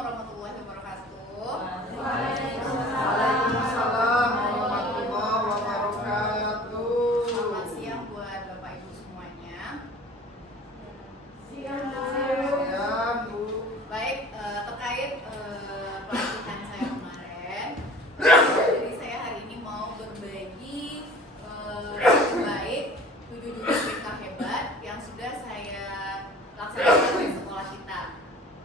warahmatullahi wabarakatuh. Waalaikumsalam warahmatullahi wabarakatuh. Selamat siang buat Bapak Ibu semuanya. Siang, Bu. Baik, terkait pelatihan saya kemarin, jadi saya hari ini mau berbagi baik 7 jurus BK hebat yang sudah saya laksanakan di sekolah kita.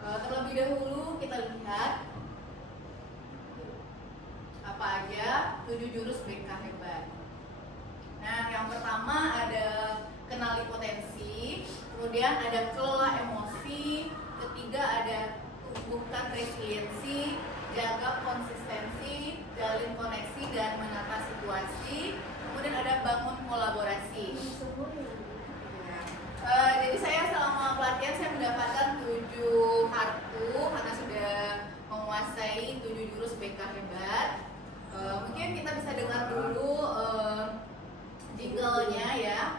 Terlebih dahulu kita lihat apa aja 7 jurus BK hebat. Nah, yang pertama ada kenali potensi, kemudian ada kelola emosi, ketiga ada tumbuhkan resiliensi, jaga konsistensi, jalin koneksi dan menata situasi, kemudian ada bangun kolaborasi. Jadi saya selama pelatihan saya mendapatkan 7 kartu karena sudah menguasai 7 jurus BK hebat. Mungkin kita bisa dengar dulu jingle-nya ya.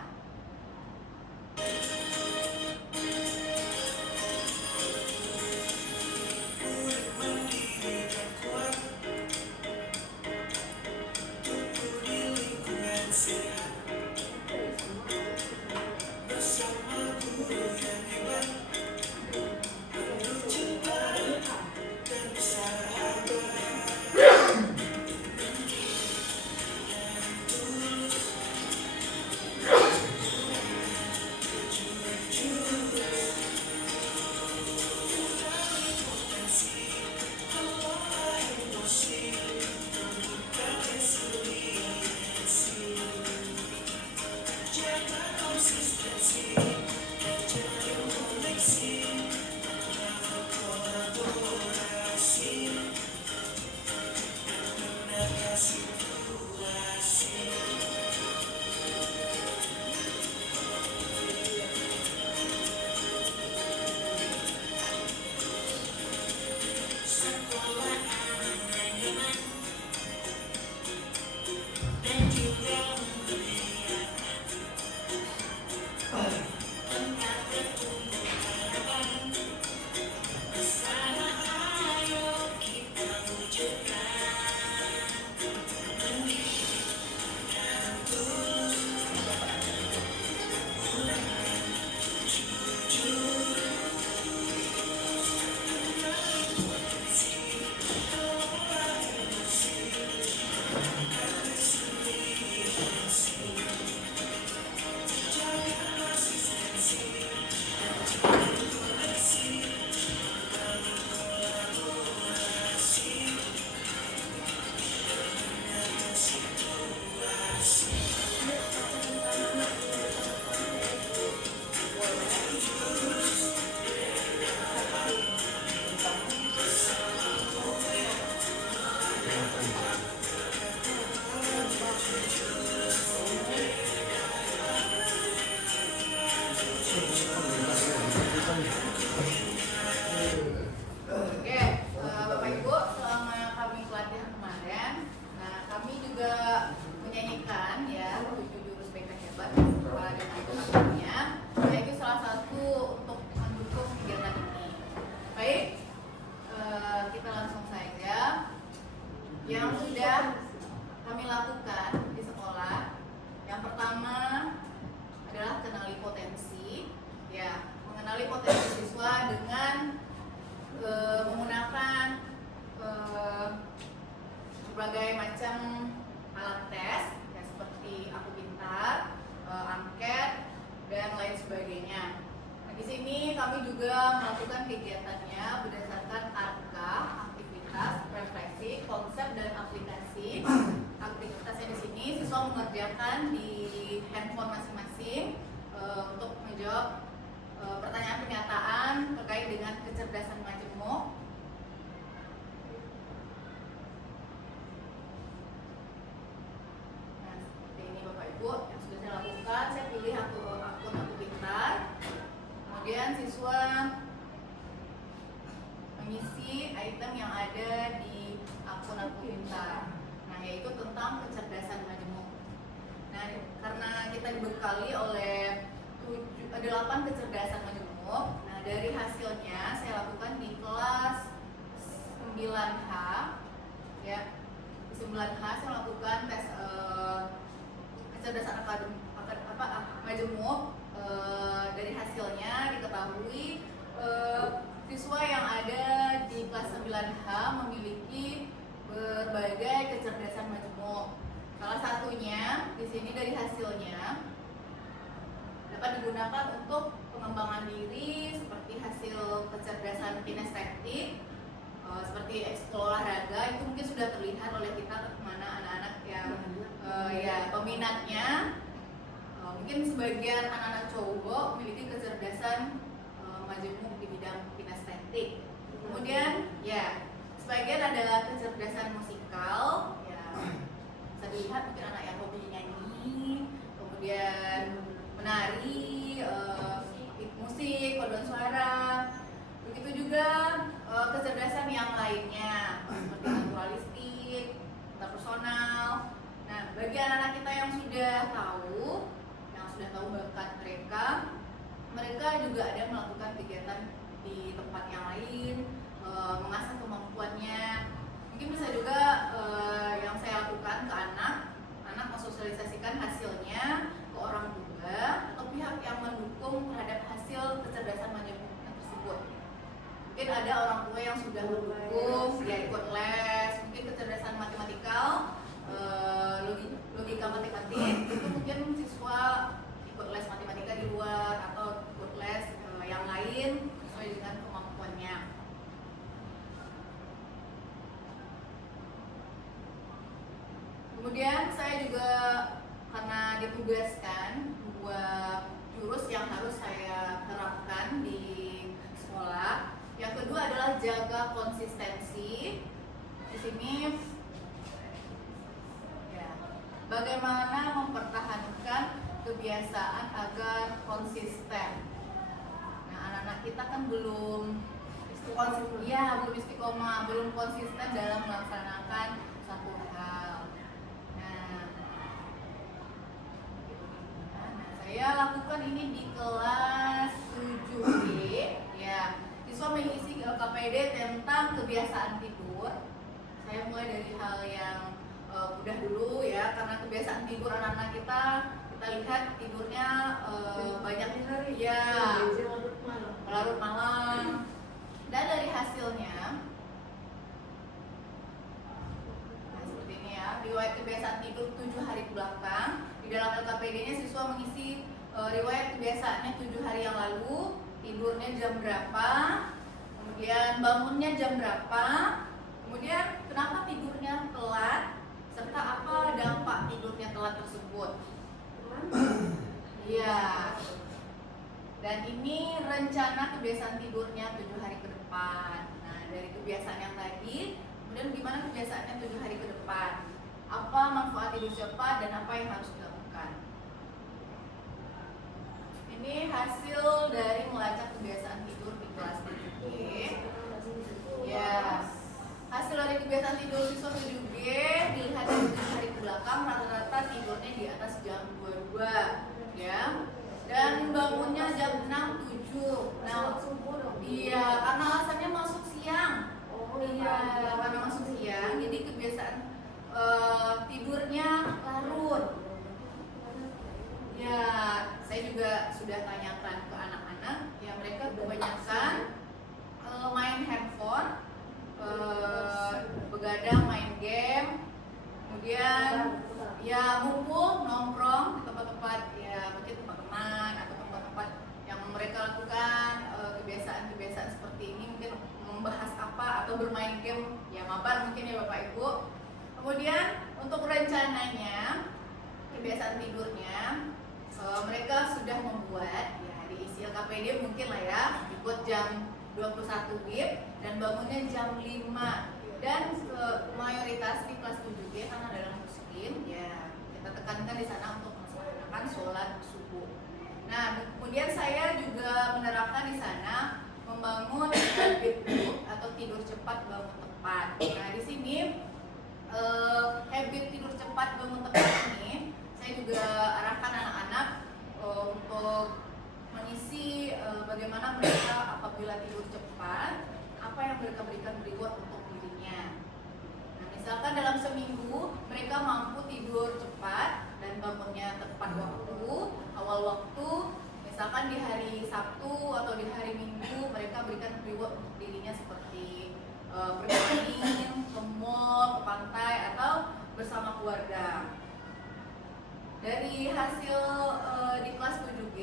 Oke, Bapak Ibu, selama kami pelatihan kemarin, kami juga menyanyikan ya 7 jurus BK hebat pada akhirnya, yaitu salah satu untuk mendukung kegiatan ini. Baik, kita langsung saja. Yang sudah kami lakukan di sekolah, yang pertama adalah kenali potensi, ya, mengenali potensi siswa dengan menggunakan berbagai macam alat tes ya, seperti Aku Pintar, angket dan lain sebagainya. Nah, di sini kami juga melakukan kegiatannya berdasarkan ARKA, aktivitas, refleksi, konsep dan aplikasi. Aktivitasnya di sini siswa mengerjakan di handphone masing-masing untuk menjawab pertanyaan pernyataan terkait dengan kecerdasan majemuk. Nah, seperti ini Bapak Ibu yang sudah saya lakukan. Saya pilih akun Aku Pintar. Kemudian siswa mengisi item yang ada di akun Aku Pintar. Nah, yaitu tentang kecerdasan majemuk. Nah, karena kita dibekali oleh 8 kecerdasan majemuk. Nah, dari hasilnya saya lakukan di kelas 9H ya. Di 9H saya lakukan tes kecerdasan majemuk. Dari hasilnya diketahui siswa yang ada di kelas 9H memiliki berbagai kecerdasan majemuk. Salah satunya di sini dari hasilnya dapat digunakan untuk pengembangan diri seperti hasil kecerdasan kinestetik, seperti ekskul olahraga itu mungkin sudah terlihat oleh kita kemana anak-anak yang ya peminatnya. Mungkin sebagian anak-anak cowok memiliki kecerdasan majemuk di bidang kinestetik. Kemudian ya sebagian adalah kecerdasan musikal, ya bisa dilihat mungkin anak yang hobi nyanyi, kemudian menari, musik, paduan suara. Begitu juga kecerdasan yang lainnya seperti naturalistik, interpersonal. Nah, bagi anak-anak kita yang sudah tahu bakat mereka juga ada melakukan kegiatan di tempat yang lain, mengasah kemampuannya. Mungkin bisa juga yang saya lakukan ke anak mensosialisasikan hasilnya ke orang tua atau pihak yang mendukung terhadap hasil kecerdasan majemuknya tersebut. Mungkin ada orang tua yang sudah mendukung, ya ikut les, mungkin kecerdasan matematikal, logika matematik, itu mungkin siswa ikut les matematika di luar atau ikut les yang lain sesuai dengan kemampuannya. Kemudian saya juga karena ditugaskan dua jurus yang harus saya terapkan di sekolah. Yang kedua adalah jaga konsistensi. Di sini ya, bagaimana mempertahankan kebiasaan agar konsisten. Nah, anak-anak kita kan belum istiqomah, belum konsisten dalam melaksanakan satu hal. Nah, saya lakukan ini di kelas 7B ya. Siswa mengisi KPD tentang kebiasaan tidur. Saya mulai dari hal yang mudah dulu ya, karena kebiasaan tidur anak-anak kita lihat tidurnya banyak ya, larut malam. Dan dari hasilnya nah seperti ini ya, riwayat kebiasaan tidur 7 hari belakang. Di dalam LKPD-nya siswa mengisi riwayat kebiasaannya 7 hari yang lalu, tidurnya jam berapa, kemudian bangunnya jam berapa, kemudian kenapa tidurnya telat, serta apa dampak tidurnya telat tersebut. Iya. Dan ini rencana kebiasaan tidurnya 7 hari ke depan. Nah, dari kebiasaan yang tadi, kemudian gimana kebiasaannya 7 hari ke depan? Apa manfaat tidur cepat dan apa yang harus dilakukan? Ini hasil dari melacak kebiasaan tidur di kelas 7G. Ya, hasil dari kebiasaan tidur siswa 7G dilihat dari 7 hari ke belakang, rata-rata tidurnya di atas jam 22 ya. Dan bangunnya jam 6-7. Nah, iya, karena alasannya masuk siang. Iya, karena masuk siang, jadi kebiasaan tidurnya larut. Ya, saya juga sudah tanyakan ke anak-anak, ya mereka kebanyakan main handphone, begadang main game, kemudian ya ngumpul nongkrong di tempat-tempat ya mungkin tempat teman atau tempat-tempat yang mereka lakukan kebiasaan-kebiasaan seperti ini, mungkin membahas apa atau bermain game ya mabar mungkin ya Bapak Ibu. Kemudian untuk rencananya kebiasaan tidurnya mereka sudah membuat ya diisi LKPD mungkin lah ya, ikut jam 21 WIB dan bangunnya jam 5. Dan mayoritas di kelas 7G karena adalah muslim ya, kita tekankan di sana untuk melaksanakan sholat subuh. Nah, kemudian saya juga menerapkan di sana membangun habit atau tidur cepat bangun tepat. Nah, di sini habit tidur cepat bangun tepat ini saya juga arahkan anak-anak untuk mengisi bagaimana mereka apabila tidur cepat, apa yang mereka berikan reward untuk dirinya. Misalkan dalam seminggu mereka mampu tidur cepat dan bangunnya tepat waktu, awal waktu. Misalkan di hari Sabtu atau di hari Minggu mereka berikan reward untuk dirinya seperti bermain, ke mall, ke pantai, atau bersama keluarga. Dari hasil di kelas 7G,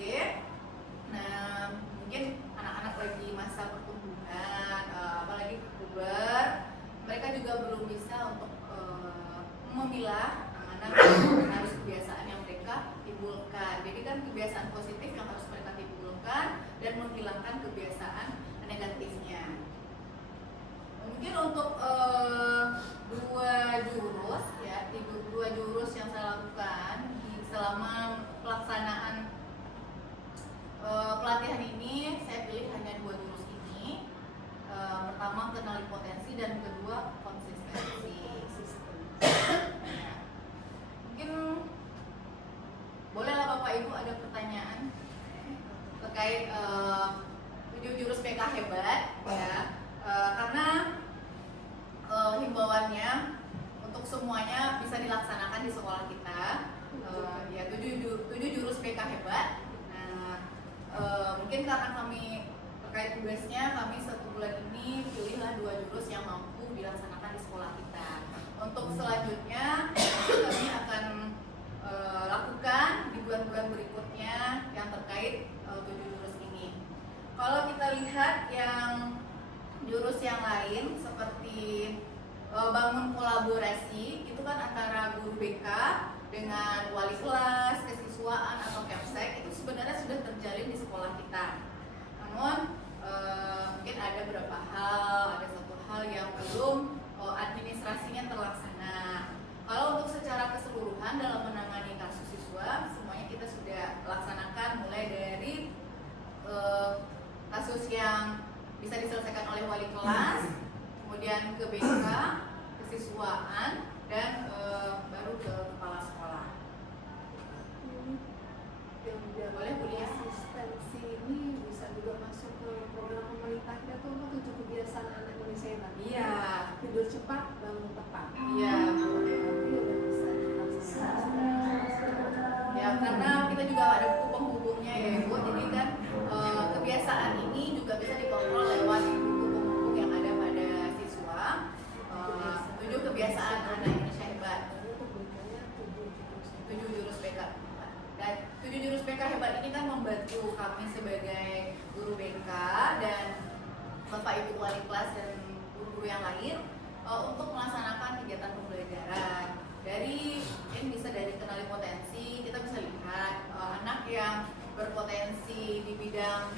nah mungkin anak-anak lagi masa pertumbuhan, apalagi puber, mereka juga belum bisa untuk memilah mana harus kebiasaan yang mereka timbulkan. Jadi kan kebiasaan positif yang harus mereka timbulkan dan menghilangkan kebiasaan negatifnya. Mungkin untuk dua jurus ya, dua jurus yang saya lakukan selama pelaksanaan pelatihan ini, saya pilih hanya dua jurus ini. Pertama kenali potensi dan kedua konsistensi. Mungkin bolehlah Bapak Ibu ada pertanyaan terkait 7 jurus PK hebat ya. Karena himbauannya untuk semuanya bisa dilaksanakan di sekolah kita, ya 7 jurus PK hebat. Nah, mungkin karena kami terkait tugasnya, kami 1 bulan ini pilihlah 2 jurus yang mampu dilaksanakan di sekolah kita. Untuk selanjutnya kami akan lakukan di bulan-bulan berikutnya yang terkait 7 jurus ini. Kalau kita lihat yang jurus yang lain seperti bangun kolaborasi, itu kan antara guru BK dengan wali kelas, kesiswaan atau kepsek, itu sebenarnya sudah terjalin di sekolah kita. Namun mungkin ada beberapa hal, ada satu hal yang belum administrasinya terlaksana. Kalau untuk secara keseluruhan dalam menangani kasus siswa, semuanya kita sudah laksanakan, mulai dari kasus yang bisa diselesaikan oleh wali kelas, kemudian ke BK, kesiswaan, dan baru ke kepala sekolah. Boleh kuliah. Asistensi ini bisa juga masuk ke program pemerintah kita tuh, 7 kebiasaan anak Indonesia hebat. Iya. Tidur cepat, bangun tepat. Iya. Berarti udah bisa dilaksanakan. Ya, karena kita juga ada buku penghubungnya ya Ibu. Jadi kan kebiasaan ini juga bisa dikontrol lewat buku penghubung yang ada pada siswa. 7 kebiasaan anak Indonesia hebat. 7 jurus BK. Dan 7 jurus BK hebat ini kan membantu kami sebagai guru BK dan Bapak Ibu wali kelas dan guru-guru yang lain untuk melaksanakan kegiatan pembelajaran. Dari ini bisa dari kenali potensi, kita bisa lihat anak yang berpotensi di bidang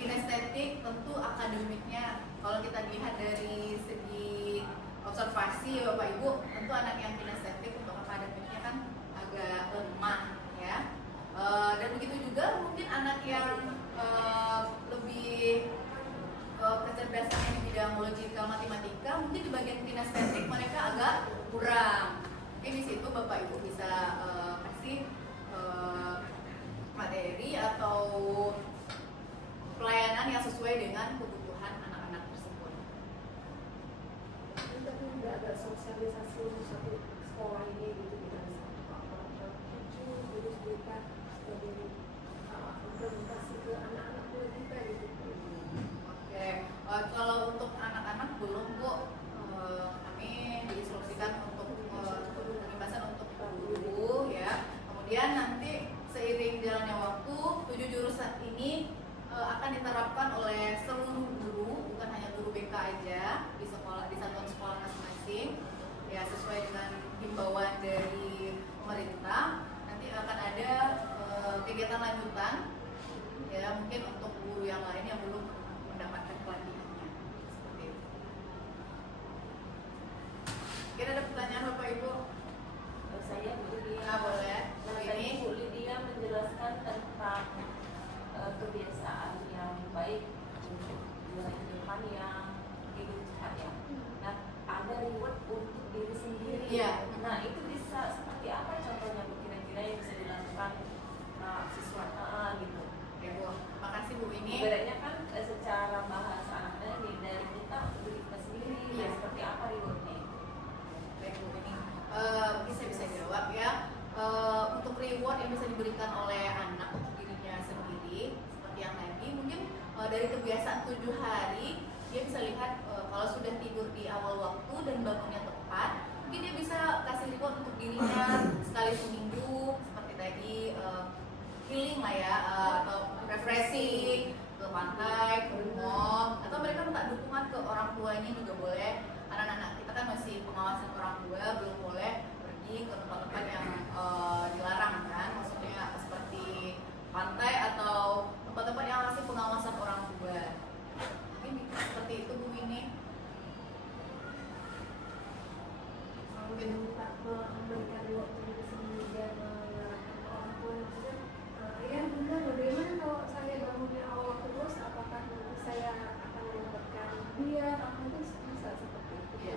kinestetik, tentu akademiknya kalau kita lihat dari segi observasi Bapak Ibu, tentu anak yang kinestetik untuk akademiknya kan agak lemah ya. Dan begitu juga mungkin anak yang lebih kecerdasan di bidang logika matematika, mungkin di bagian kinestetik mereka agak kurang. Mungkin di situ Bapak Ibu bisa kasih materi atau pelayanan yang sesuai dengan kebutuhan anak-anak tersebut. Tapi udah ada sosialisasi untuk satu sekolah ini gitu, kita bisa jurus BK sebagai implementasi ke anak-anak kita gitu. Oke, kalau untuk anak-anak belum Bu, kami diinstruksikan untuk pembebasan untuk guru ya. Kemudian nanti seiring jalannya waktu, 7 jurusan ini akan diterapkan oleh seluruh guru, bukan hanya guru BK aja di sekolah, di satuan sekolah masing-masing. Ya, sesuai dengan himbauan dari pemerintah, nanti akan ada kegiatan lanjutan ya, mungkin untuk guru yang lain yang belum mendapatkan pelatihannya. Seperti itu. Kira ada pertanyaan Bapak Ibu? Saya Bu Lydia. Boleh. Nah, tadi Bu Lydia menjelaskan tentang kebiasaan yang baik untuk wilayah ke depan yang hidup sehat ya. Nah, ada reward untuk diri sendiri. Iya. Nah, itu bisa seperti apa contohnya Bu, kira-kira yang bisa dilakukan siswa gitu. Oke Bu, makasih Bu ini. Ibaratnya kan secara bahasa anaknya nih, dari kita untuk diri kita sendiri. Iya. Seperti apa rewardnya itu? Baik awal waktu dan bangunnya tepat, mungkin dia bisa kasih reward untuk dirinya sekali seminggu seperti tadi healing lah ya, atau refreshing ke pantai, ke mall, atau mereka minta dukungan ke orang tuanya juga boleh. Anak-anak kita kan masih pengawasan orang tua, belum boleh pergi ke tempat-tempat yang dilarang kan, maksudnya seperti pantai atau tempat-tempat yang masih pengawasan orang tua. Mungkin seperti itu Bu Mini. Mungkin tak memberikan waktu diri sendiri dan mengarahkan orang tua maksudnya ya bunda bagaimana kalau saya bangunnya awal terus apakah nanti saya akan mendapatkan dia atau nanti bisa seperti itu. Iya.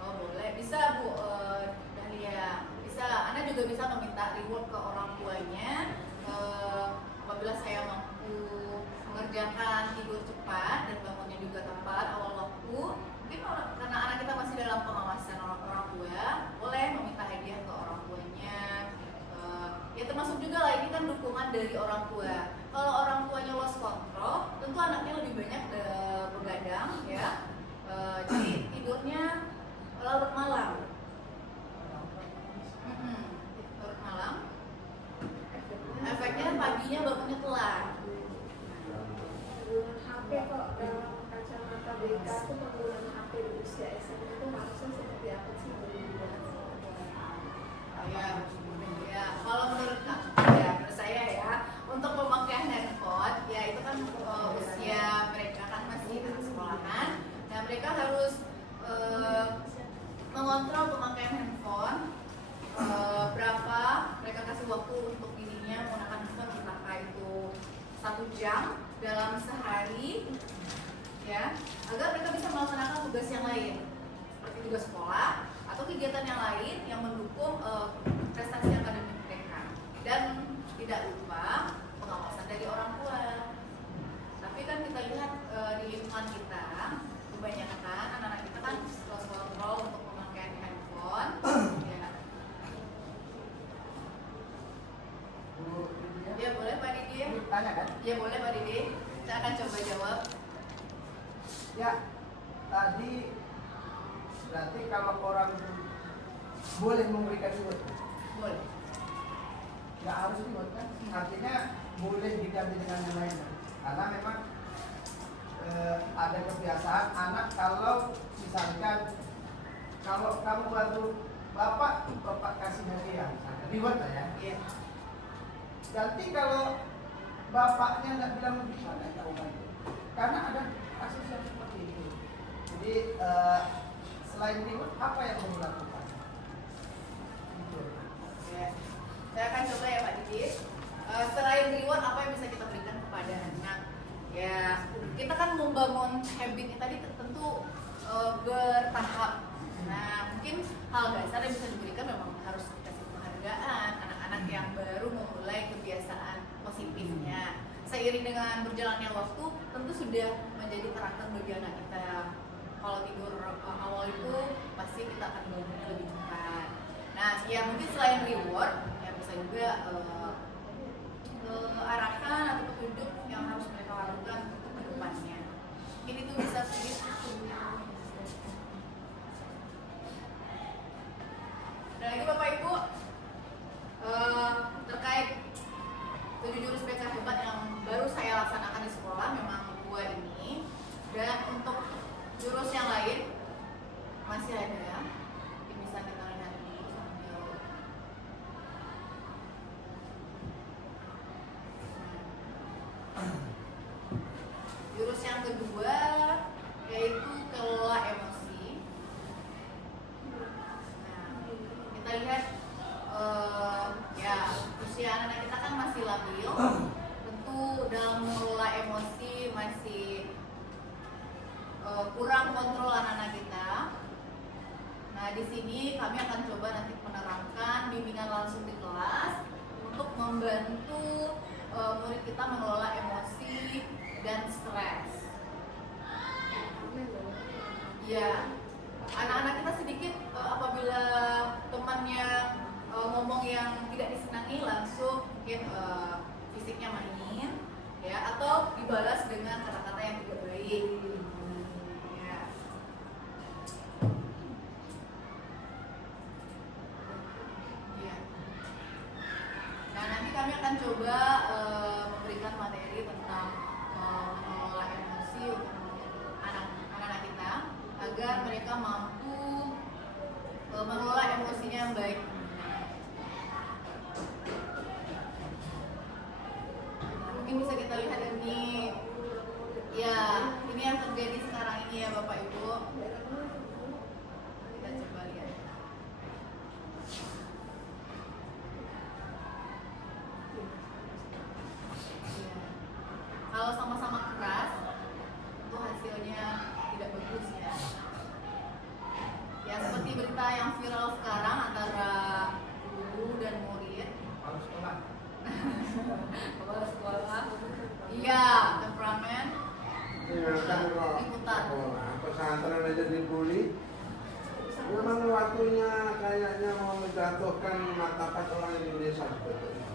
Oh boleh, bisa Bu Dahlia. Bisa, Anda juga bisa meminta reward ke orang tuanya apabila saya mampu mengerjakan tidur cepat dan bangunnya juga tepat awal waktu. Mungkin karena anak kita masih dalam pengawasan orang tua, boleh meminta hadiah ke orang tuanya. Ya termasuk juga lah ini kan dukungan dari orang tua. Kalau orang tuanya lost control, tentu anaknya lebih banyak begadang ya. Jadi tidurnya larut malam. Larut malam. Efeknya paginya bangunnya telat. Penggunaan HP kok dalam kacamata BK itu penggunaan HP di usia SMA itu harusnya seperti apa sih Ya, kalau menurut saya ya, untuk pemakaian handphone, ya itu kan usia mereka kan masih anak sekolahan. Nah mereka harus mengontrol pemakaian handphone. Berapa mereka kasih waktu untuk dirinya menggunakan handphone, entah itu 1 jam dalam sehari, ya, agar mereka bisa melaksanakan tugas yang lain seperti tugas sekolah atau kegiatan yang lain yang mendukung prestasi akademik mereka. Dan tidak lupa pengawasan dari orang tua. Tapi kan kita lihat di lingkungan kita kebanyakan anak-anak kita kan lost control untuk pemakaian handphone. Ya. Ya boleh Pak Didi. Tanya kan? Ya boleh Pak Didi. Saya akan coba jawab. Ya, tadi berarti kalau orang boleh memberikan reward, Boleh. nggak harus reward kan? Artinya boleh diganti dengan yang lain kan? Karena memang ada kebiasaan anak kalau misalkan kalau kamu bantu bapak kasih hadiah, reward lah ya. Iya. Nanti kalau bapaknya nggak bilang gimana kamu bantu, karena ada kasus yang seperti itu. Jadi selain reward apa yang kamu lakukan? Gitu. Ya. Saya akan coba ya Pak Didi. Selain reward, apa yang bisa kita berikan kepada anak? Ya, kita kan membangun habit tadi tentu bertahap. Nah, mungkin hal dasar yang bisa diberikan memang harus dikasih penghargaan anak-anak yang baru memulai kebiasaan positifnya. Seiring dengan berjalannya waktu, tentu sudah menjadi karakter bagi anak kita. Kalau tidur awal itu pasti kita akan bangunnya lebih cepat. Nah, ya mungkin selain reward, ya bisa juga arahan atau petunjuk yang harus mereka lakukan untuk kedepannya. Mungkin itu bisa sedikit. Dan lagi Bapak Ibu, terkait 7 jurus BK hebat yang baru saya laksanakan di sekolah memang 2 ini, dan untuk jurus yang lain masih ada. Mungkin bisa kita lihat dulu sambil. Jurus yang kedua yaitu kelola emosi. Nah, kita lihat ya usia anak kita kan masih labil, tentu dalam mengelola emosi masih kurang kontrol anak-anak kita. Nah di sini kami akan coba nanti menerapkan bimbingan langsung di kelas untuk membantu murid kita mengelola emosi dan stres. Ya, anak-anak kita sedikit apabila temannya ngomong yang tidak disenangi langsung mungkin fisiknya mainin, ya, atau dibalas dengan kata-kata yang tidak baik. Ya. agar mereka mampu mengelola emosinya yang baik. Mungkin bisa kita lihat ini, ya ini yang terjadi sekarang ini ya Bapak Ibu. Kita coba lihat. Ya. Kalau sama-sama keras, itu hasilnya tidak bagus ya. Ya seperti berita yang viral sekarang antara guru dan murid. Harus sekolah. Kepala sekolah. Iya, temperamen. Iya, kan kalau Liputan. sekolah, pesantren aja dibully. Memang waktunya kayaknya mau menjatuhkan martabat orang Indonesia sebetulnya.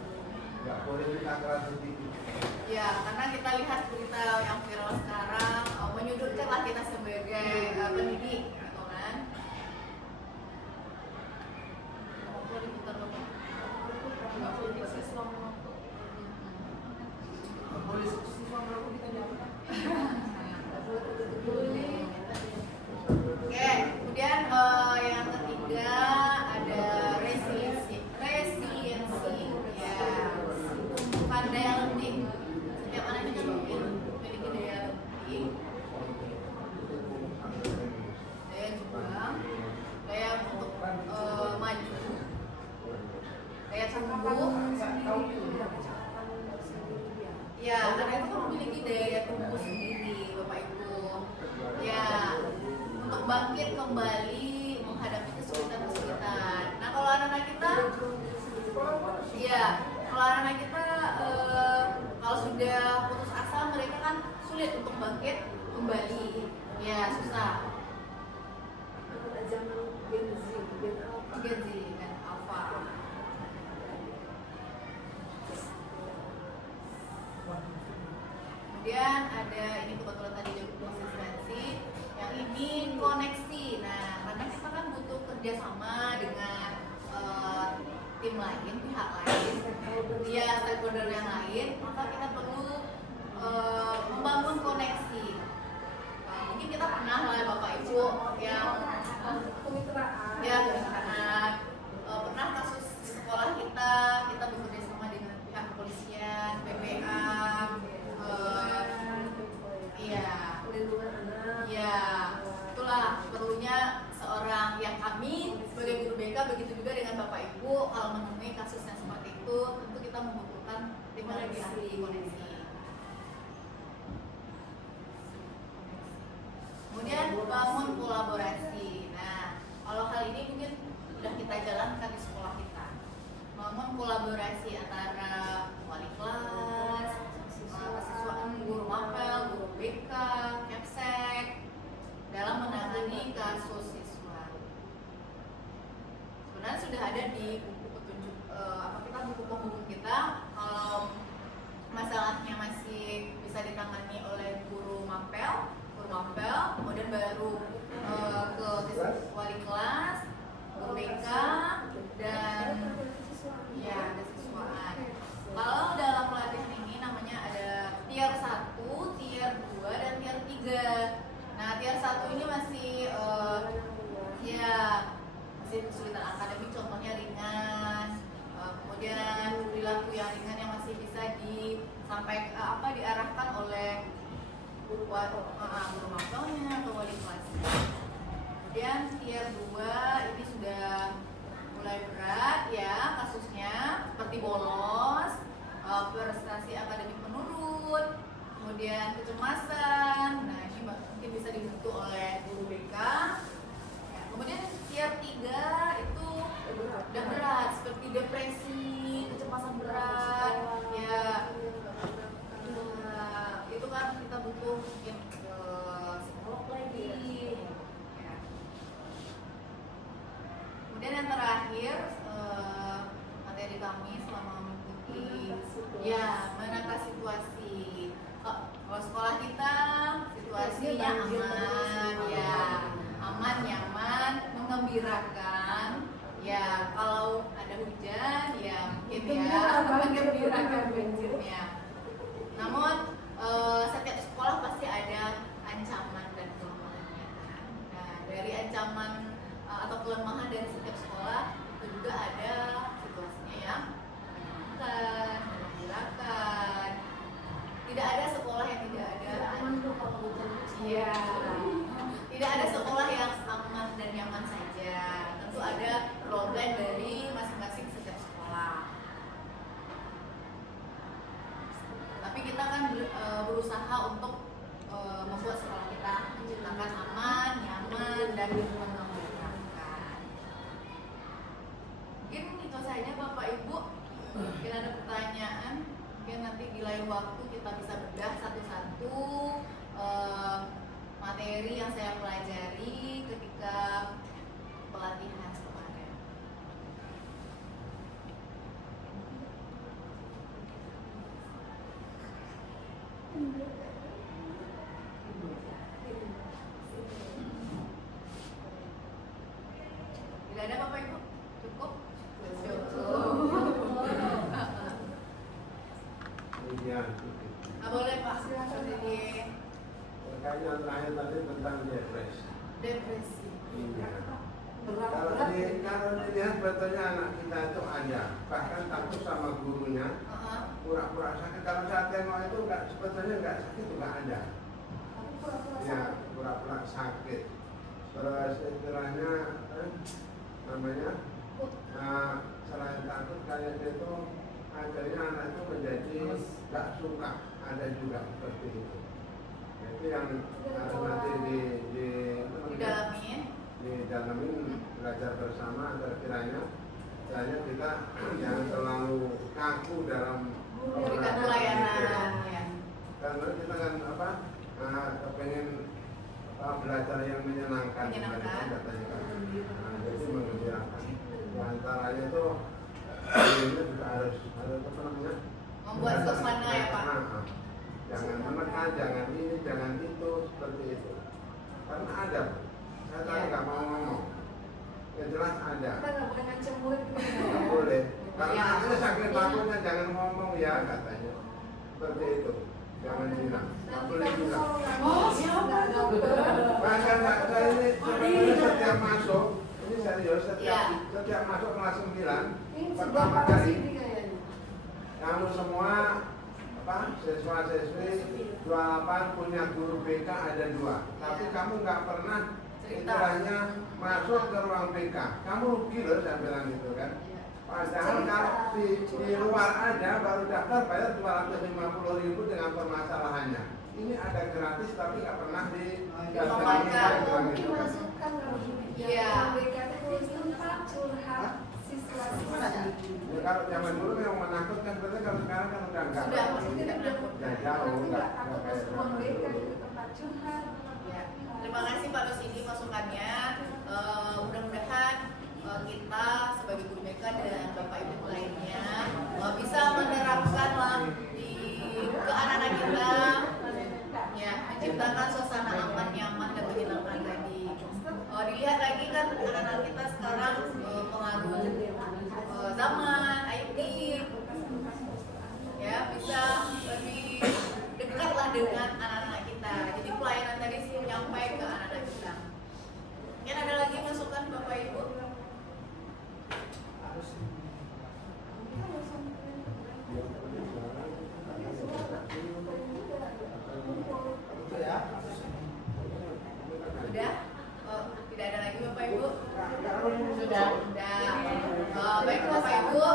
Nggak boleh kita keras begitu. Ya, karena kita lihat berita yang viral sekarang menyudutkan lah kita sebagai pendidik, gitu kan? Mau liputan apa? Nggak boleh siswa menonton. Polis siswa merokok kita diapakan? Oke, kemudian yang ketiga ada resiliensi. Ya, tumbuhkan daya lebih. Setiap anak kita memiliki daya lebih, daya juang, daya untuk maju, daya tumbuh. Ya, anak itu kan memiliki daya tumbuh sendiri, Bapak Ibu. Ya, untuk bangkit kembali menghadapi kesulitan-kesulitan. Nah, kalau anak-anak kita, ya, kalau anak-anak kita kalau sudah putus asa, mereka kan sulit untuk bangkit kembali. Ya, susah. Zaman Gen Z, Gen Alpha. Gen Z dan Alpha. Kemudian ada ini kebetulan tadi juga konsistensi, yang ini koneksi. Nah, karena kita kan butuh kerjasama dengan tim lain, pihak lain, dia stakeholder yang lain, maka kita perlu membangun koneksi. Mungkin kita pernah lah Bapak Ibu yang Kemitraan. ya kemitraan, pernah kasus di sekolah kita bekerja sama dengan pihak kepolisian, BPA, iya, Perlindungan anak. ya, itulah perlunya seorang yang kami sebagai guru BK, begitu juga dengan Bapak Ibu kalau menemui kasus yang seperti itu, tentu kita membutuhkan tim yang lebih ahli koneksi. Kemudian bangun kolaborasi. Nah, kalau hal ini mungkin sudah kita jalankan di sekolah kita. Bangun kolaborasi antara wali kelas, mahasiswa, guru mapel, guru BK, Kepsek dalam menangani kasus siswa. Sebenarnya sudah ada di buku petunjuk buku pembuku kita. Kalau masalahnya masih bisa ditangani oleh guru mapel, kemudian baru ke wali kelas, guru BK, dan ya ada siswaan. Kalau dalam pelatihan ini namanya ada tier 1, tier 2, dan tier 3. Nah, tier 1 ini masih masih kesulitan akademik, contohnya ringan. Kemudian perilaku yang ringan yang masih bisa diarahkan oleh guru mapelnya atau wali kelas. Kemudian tier 2 ini sudah mulai berat ya kasusnya, seperti bolos, prestasi akademik menurun, kemudian kecemasan. Nah, ini mungkin bisa dibantu oleh guru BK. Ya, kemudian tier 3 itu udah berat, seperti depresi, kecemasan berat, ya. Itu kan kita butuh mungkin psikolog lagi. Ya. Kemudian yang terakhir materi kami selama mengikuti menata situasi. Kalau sekolah kita situasinya aman, nyaman, menggembirakan. Ya, kalau ada hujan ya mungkin menggembirakan banjirnya. Namun setiap sekolah pasti ada ancaman dan kelemahannya. Dan ancaman atau kelemahan dari setiap sekolah, itu juga ada situasinya yang menyenangkan, menggembirakan. Tidak ada sekolah yang tidak ada. Iya. Tidak ada sekolah yang aman dan nyaman saja. Tentu ada problem dari masing-masing setiap sekolah. Tapi kita kan berusaha untuk membuat sekolah kita menciptakan aman, nyaman, dan lingkungan yang menyenangkan. Mungkin itu saja Bapak Ibu. Mungkin ada pertanyaan. Mungkin nanti di lain waktu kita bisa bedah satu-satu materi yang saya pelajari ketika pelatihan kemarin. Tidak ada Bapak Ibu? Cukup? Kemudian Boleh Pak, silakan. terkait yang terakhir tadi tentang depresi. Depresi. Iya. Kalau dilihat betulnya anak kita itu ada, bahkan takut sama gurunya, pura-pura sakit. Kalau saya tengok itu sebetulnya nggak sakit, nggak ada. Ya, pura-pura sakit. Terus istilahnya namanya selain takut kayaknya itu akhirnya anak itu menjadi nggak suka, ada juga seperti itu. Itu yang harus nanti didalamin, belajar bersama agar kiranya kita jangan terlalu kaku dalam Memberikan pelayanan. Ya. Karena kita kan kepengen belajar yang menyenangkan. Katanya kan. Jadi menggembirakan. Di antaranya itu ini juga harus apa namanya? Membuat suasana ya Pak. Jangan menekan, jangan ini, jangan itu, seperti itu. Karena ada, saya tadi nggak mau ngomong. Yang jelas ada. Kita nggak boleh ngancam murid. Nggak boleh. Karena Ya. ada sakit takutnya jangan ngomong ya katanya. Seperti itu. Jangan bilang. Nggak boleh bilang. Bahkan saya ini sebenarnya setiap masuk, ini serius, setiap masuk kelas 9, Ini sebelah pertama panas kali ini kayaknya. kamu semua siswa-siswi 28 punya guru BK ada 2, tapi kamu nggak pernah istilahnya masuk ke ruang BK. Kamu rugi loh, saya bilang gitu kan. Padahal kalau di luar ada baru daftar bayar 250.000 dengan permasalahannya. Ini ada gratis tapi nggak pernah Dimasukkan kalau Iya. BKT itu tempat curhat siswa-siswa. Ya, kalau zaman dulu memang menakutkan, berarti kalau sekarang kan udah enggak. Sudah, maksudnya tidak menakutkan. Udah jauh, Nggak takut kayak masuk ruang zaman BK dulu. itu tempat curhat. Ya. Terima kasih Pak Rosidi masukannya. Mudah-mudahan kita sebagai guru BK dan Bapak Ibu lainnya bisa menerapkan ke anak-anak kita, ya, menciptakan suasana aman, nyaman dan menyenangkan tadi. Dilihat lagi kan anak-anak kita sekarang pengaruh zaman IT, ya, bisa lebih dekatlah dengan anak-anak kita. Jadi pelayanan tadi sampai ke anak-anak kita. Mungkin ada lagi masukan Bapak Ibu? Itu ya. Sudah? Tidak ada lagi Bapak Ibu? Sudah. Baik Bapak Ibu,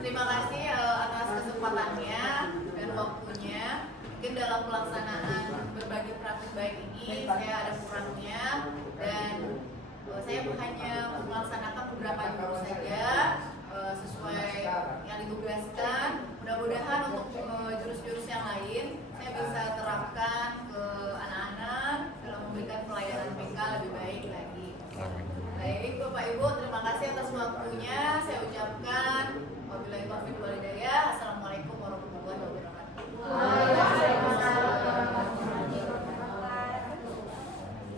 terima kasih atas kesempatannya dan waktunya. Mungkin dalam pelaksanaan berbagi praktik baik ini saya ada kurangnya dan saya hanya melaksanakan beberapa dulu saja sesuai yang ditugaskan. Mudah-mudahan untuk jurus-jurus yang lain saya bisa terapkan ke anak-anak dalam memberikan pelayanan BK lebih baik lagi. Baik Bapak Ibu.